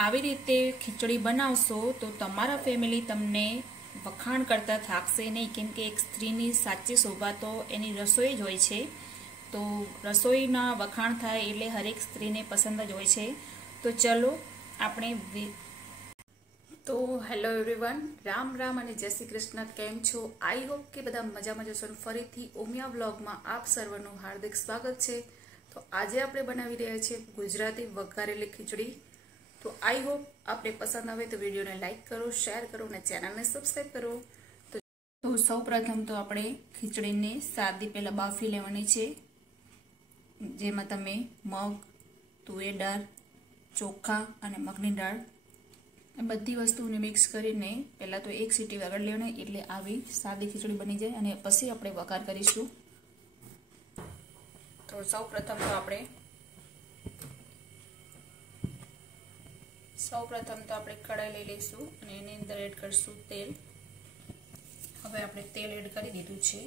આવી રીતે ખીચડી બનાવશો તો તમારા ફેમિલી તમને વખાણ કરતા થાકશે નહીં, કેમ કે એક સ્ત્રીની સાચી શોભા તો એની રસોઈ જ હોય છે. તો રસોઈના વખાણ થાય એટલે હરેક સ્ત્રીને પસંદ જ હોય છે. તો ચલો આપણે તો હેલો એવરીવન, રામ રામ અને જય શ્રી કૃષ્ણ. કેમ છો? આઈ હોપ કે બધા મજામાં જશો. ફરીથી ઉમિયા વ્લોગમાં આપ સર્વનું હાર્દિક સ્વાગત છે. તો આજે આપણે બનાવી રહ્યા છીએ ગુજરાતી વઘારેલી ખીચડી. તો આઈ હોપ આપને પસંદ આવે તો વિડીયોને લાઈક કરો, શેર કરો અને ચેનલને સબસ્ક્રાઈબ કરો. તો સૌ પ્રથમ તો આપણે ખીચડીને સાદી પહેલાં બાફી લેવાની છે, જેમાં તમે મગ, તુવેર દાળ, ચોખા અને મગની દાળ એ બધી વસ્તુને મિક્સ કરીને પહેલાં તો એક સીટી વગાડી લેવાની, એટલે આવી સાદી ખીચડી બની જાય અને પછી આપણે વઘાર કરીશું. તો સૌ પ્રથમ તો આપણે કઢાઈ લઈ લઈશું અને એની અંદર એડ કરીશું તેલ. હવે આપણે તેલ એડ કરી દીધું છે,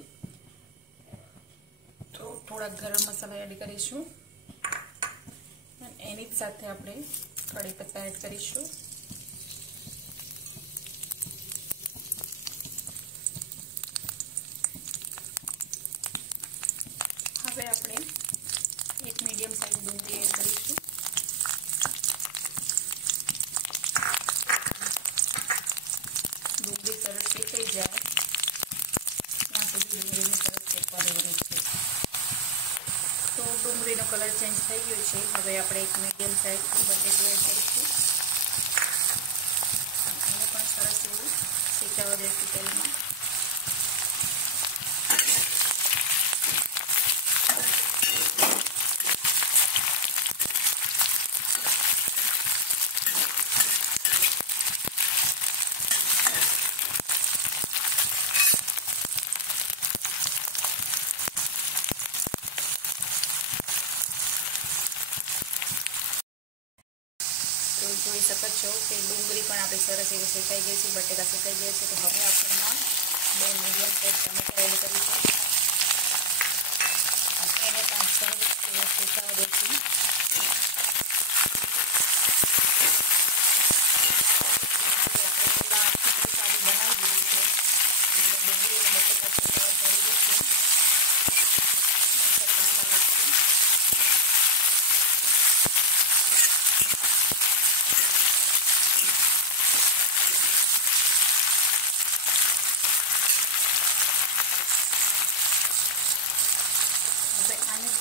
તો થોડા ગરમ મસાલા એડ કરીશું અને એની જ સાથે આપણે કઢી પત્તા એડ કરીશું. હવે આપણે એક મીડિયમ સાઇઝ ડુંગળી એડ કરીશું. ડુંગળી સરસ શેકાઈ જાય ત્યાં સુધી ડુંગળીને સરસ શેકવા દેવાની છે. તો ડુંગળીનો કલર ચેન્જ થઈ ગયો છે. હવે આપણે એક મીડિયમ સાઇઝ બટેટું એડ કરીશું. એને પણ સરસ એવું શેકાવા દઈશું તેલમાં. જોઈ શકો છો કે ડુંગળી પણ આપણે સરસ એવી શેકાઈ ગઈ છે, બટેકા શેકાઈ ગયા છે. તો હવે આપણે એમાં 2 મીડિયમ સાઇઝ ટમેટા એડ કરીશું. એને પણ સરસ એવો શેકાવા દઈશું. ખીચડી સારી બનાવી દીધી છે, એટલે ડુંગળી અને બટેકા શેકાવા જરૂરી છે.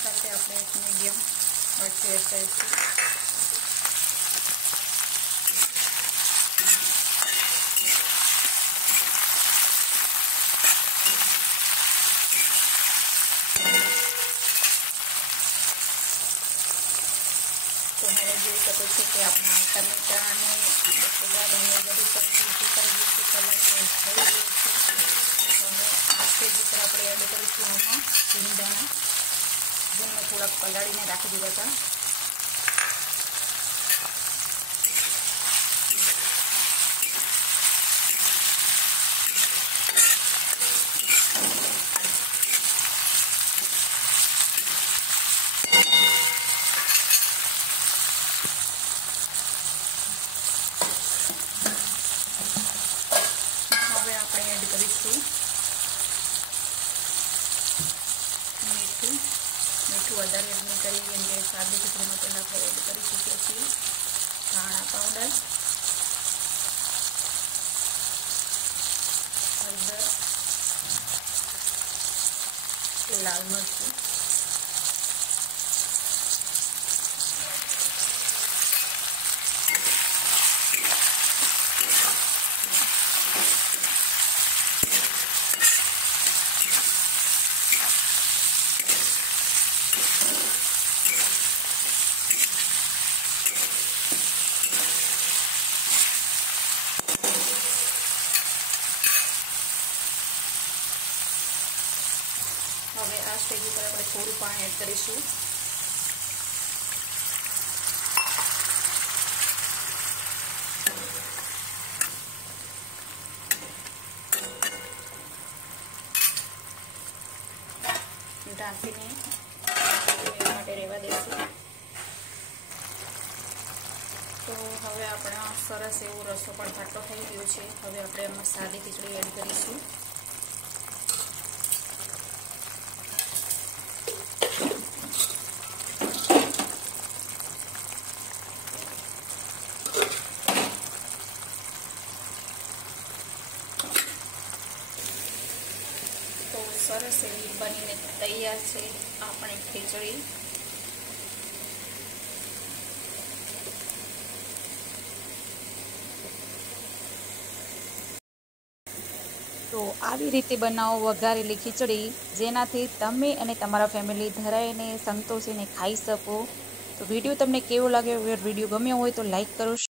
સાથે આપણે એક મીડિયમ મરચું એડ કરીશું. તો હવે જોઈ શકો છો કે આપણા ટમેટા અને બધી સબ્જી શેકાઈ ગઈ છે, કલર ચેન્જ થઈ ગયો છે. હવે આ સ્ટેજ ઉપર આપણે એડ કરીશું આમાં ઝીણી દાણા, જેને થોડાક પલાળીને રાખી દીધા હતા. હવે આપણે એડ કરીશું મીઠું વધારે એડ નહીં કરીએ, કેમ કે સાદી ખીચડીમાં પહેલાં આપણે એડ કરી ચૂક્યા છીએ. ધાણા પાવડર, હળદર, લાલ મરચું, હવે આ સ્ટેજ ઉપર આપણે થોડું પાણી એડ કરીશું. ઢાંકીને માટે રહેવા દઈશું. તો હવે આપણે સરસ એવો રસો પણ ઘાટો થઈ ગયો છે. હવે આપણે એમાં સાદી ખીચડી એડ કરીશું. તો સરસ એવી બનીને તૈયાર છે આપણી ખીચડી. તો આવી રીતે બનાવો વઘારેલી ખીચડી, જેનાથી તમે અને તમારા ફેમિલી ધરાઈને સંતોષીને ખાઈ શકો. તો વિડીયો તમને કેવો લાગ્યો? વિડીયો ગમ્યો હોય તો લાઈક કરો.